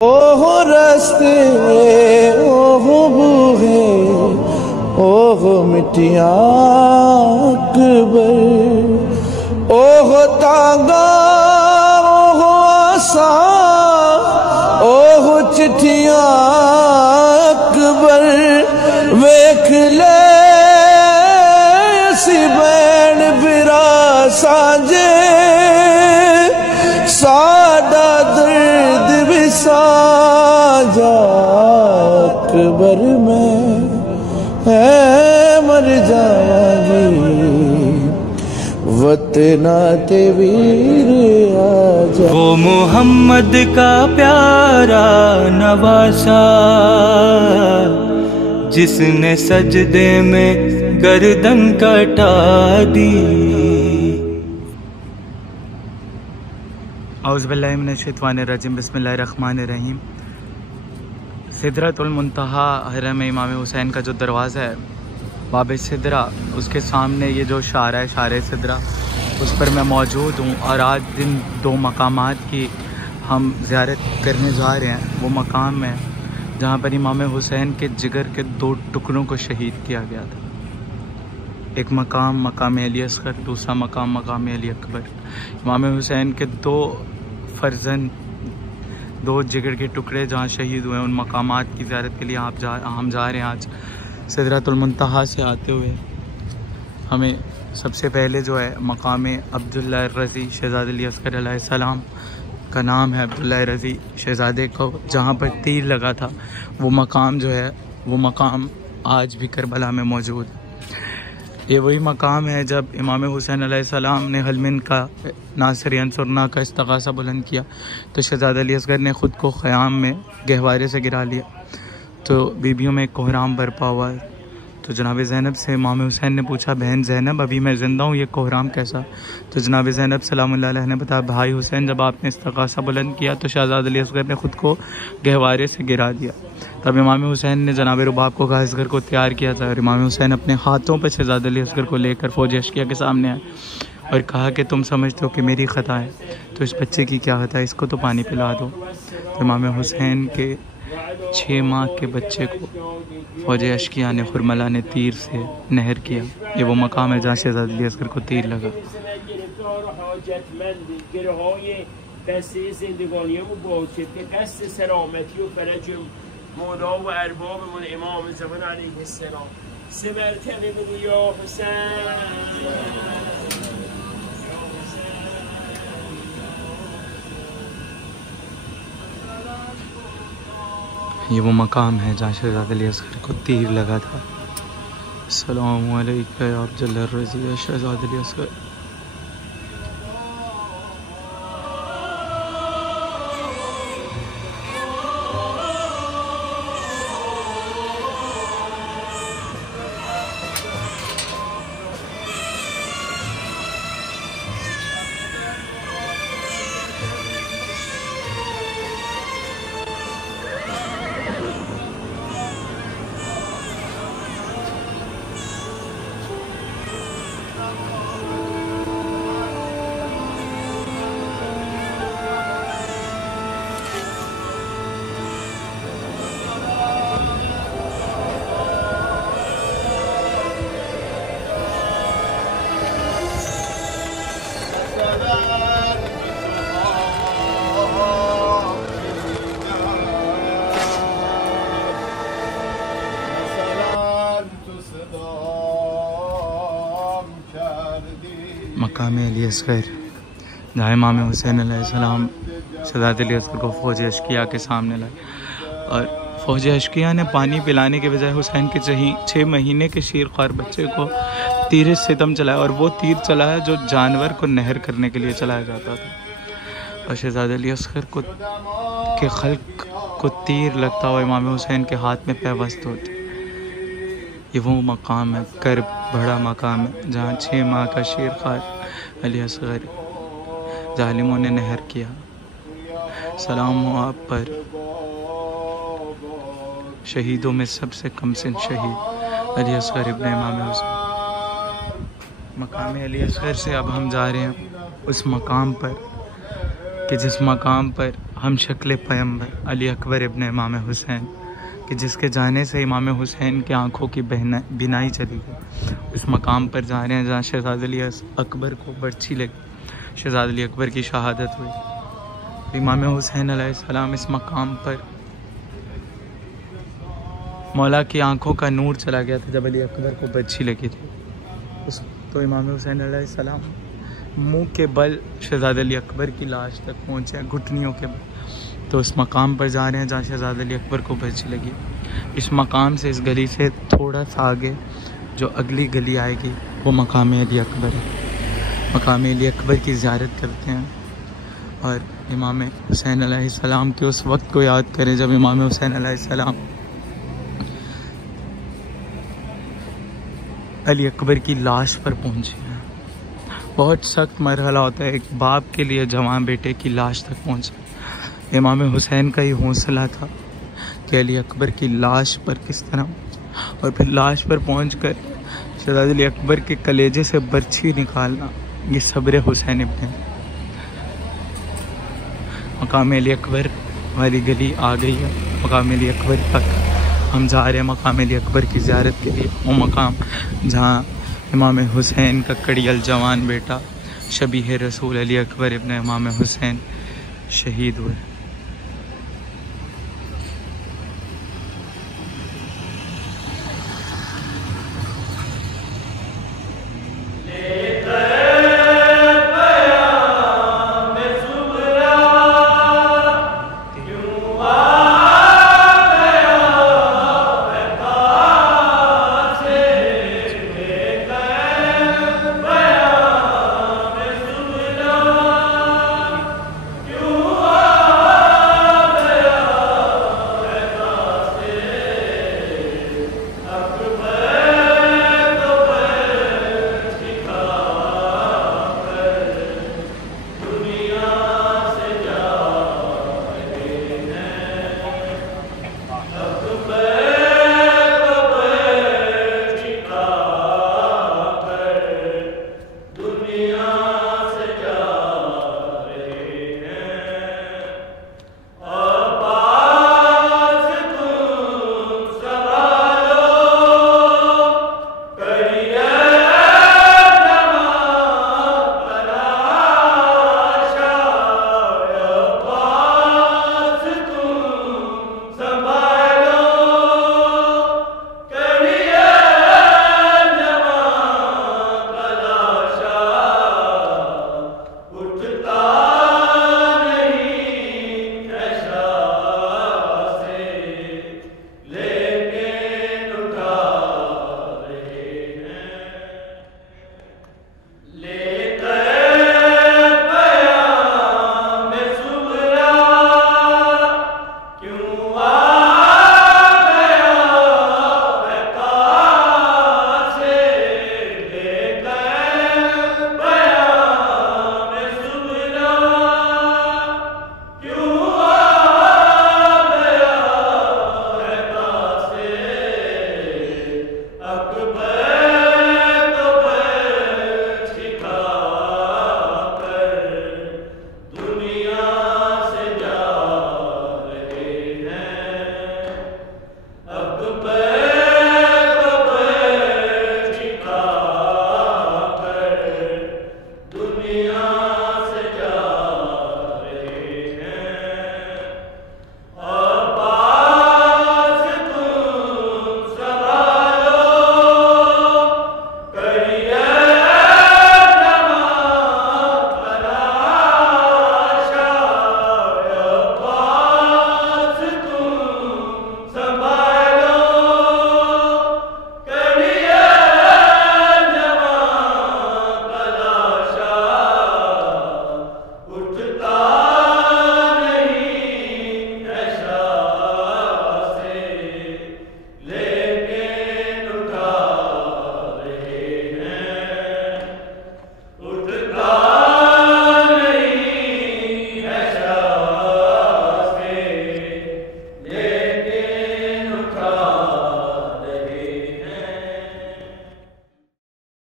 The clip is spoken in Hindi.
ओह रस्ते ओह बूहे ओह मिटिया अकबर ओह तांगा ओह आसा ओह चिट्ठियां अकबर वेख ले असी बैन बिरा साजे साडा दर्द भी साजा अकबर में है मर जावांगी वतना ते वीर आजा। वो मोहम्मद का प्यारा नवासा जिसने सजदे में गर्दन कटा दी। औज़ुबिल्लाहि मिनश्शैतानिर्रजीम बिस्मिल्लाहिर्रहमानिर्रहीम। सिदरतुल मुंतहा हरम इमाम हुसैन का जो दरवाज़ा है बाब सिदरा, उसके सामने ये जो शारा है शारे सिदरा, उस पर मैं मौजूद हूँ। और आज दिन दो मकामात की हम ज़ियारत करने जा रहे हैं। वो मकाम है जहाँ पर इमाम हुसैन के जिगर के दो टुकड़ों को शहीद किया गया था। एक मकाम मकाम अली असगर, दूसरा मकाम मकाम अली अकबर। इमाम हुसैन के दो फर्जंद, दो जिगर के टुकड़े जहाँ शहीद हुए, उन मकामात की ज़ियारत के लिए हम जा रहे हैं। आज सिदरतुल मुंतहा से आते हुए हमें सबसे पहले जो है मकाम अब्दुल्लाह रज़ी शहज़ाद अली असगर अलैहिस्सलाम का नाम है। अब्दुल्लाह रज़ी शहज़ादे को जहाँ पर तीर लगा था वो मकाम जो है, वो मकाम आज भी करबला में मौजूद है। ये वही मकाम है जब इमाम हुसैन अलैहिस्सलाम ने हलमिन का नासिर अंसुरना का इस्तग़ासा बुलंद किया तो शहज़ादा अली असगर ने ख़ुद को ख़याम में गहवारे से गिरा लिया, तो बीबियों में एक कोहराम बरपा हुआ है। तो जनाब ज़ैनब से इमाम हुसैन ने पूछा, बहन ज़ैनब अभी मैं ज़िंदा हूँ, ये कोहराम कैसा? तो जनाब ज़ैनब सलामुल्लाह अलैहा ने बताया, भाई हुसैन जब आपने इस्तग़ासा बुलंद किया तो शहज़ादा अली असगर ने ख़ुद को गहवारे से गिरा दिया। तब इमाम हुसैन ने जनाब रुबाब को कहा असगर को तैयार किया था और इमाम हुसैन अपने हाथों पर शहज़ादा अली असगर को लेकर फ़ौज अश्किया के सामने आए और कहा कि तुम समझते हो कि मेरी ख़ता है, तो इस बच्चे की क्या ख़ता है, इसको तो पानी पिला दो। तो इमाम हुसैन के 6 माह के बच्चे को फ़ौज अश्किया ने खुरमला ने तीर से नहर किया। ये वो मकाम है जहाँ शहज़ादा अली असगर को तीर लगा। ये वो मकाम है जहाँ शहज़ादा अली असगर को तीर लगा था। अस्सलामु अलैका या अब्दुल्लाह रज़ी या शहज़ादा अली असगर। मकाम अली असगर जहाँ इमाम हुसैन अलैहिस्सलाम शहज़ादा अली असगर को फ़ौज अश्किया के सामने लाए और फ़ौज अश्किया ने पानी पिलाने के बजाय हुसैन के 6 महीने के शीरख्वार बच्चे को तीर सितम चलाया। और वो तीर चलाया जो जानवर को नहर करने के लिए चलाया जाता था। और शहज़ादा अली असगर को के खल्क को तीर लगता हुआ इमाम हुसैन के हाथ में पैवस्त होती। ये वो मकाम है, कर बड़ा मकाम है जहाँ 6 माह का शीरख्वार अली असगर जालिमों ने नहर किया। सलाम हो आप पर, शहीदों में सबसे कम सिन शहीद अली असगर इब्न इमाम हुसैन। मकाम अली असगर से अब हम जा रहे हैं उस मकाम पर कि जिस मकाम पर हम शक्ल पैगंबर अली अकबर इब्न इमाम हुसैन कि जिसके जाने से इमाम हुसैन की आंखों की बिनाई चली गई, उस मकाम पर जा रहे हैं जहाँ शहज़ाद अली अकबर को बर्छी लगी, शहज़ाद अली अकबर की शहादत हुई। इमाम हुसैन अलैहिस्सलाम इस मकाम पर मौला की आंखों का नूर चला गया था जब अली अकबर को बर्छी लगी थी। तो इमाम हुसैन अलैहिस्सलाम मुंह के बल शहज़ाद अली अकबर की लाश तक पहुँचे, घुटनियों के बल। तो उस मकाम पर जा रहे हैं जहाँ शहज़ाद अली अकबर को बर्छी लगी। इस मकाम से, इस गली से थोड़ा सा आगे जो अगली गली आएगी वो मकाम अली अकबर है। मकाम अली अकबर की ज़ियारत करते हैं और इमाम हुसैन अलैहिस्सलाम के उस वक्त को याद करें जब इमाम हुसैन अलैहिस्सलाम अली अकबर की लाश पर पहुँचे हैं। बहुत सख्त मरहला होता है एक बाप के लिए जवान बेटे की लाश तक पहुँचे। इमाम हुसैन का ही हौसला था कि अली अकबर की लाश पर किस तरह, और फिर लाश पर पहुंचकर शहज़ाद अली अकबर के कलेजे से बर्छी निकालना, ये सब्र हुसैन इब्न। मकाम अली अकबर वाली गली आ गई है। मकाम अली अकबर तक हम जा रहे हैं मकाम अली अकबर की ज़ियारत के लिए, वो मकाम जहाँ इमाम हुसैन का कड़ियल जवान बेटा शबीह रसूल अली अकबर इब्न इमाम हुसैन शहीद हुए।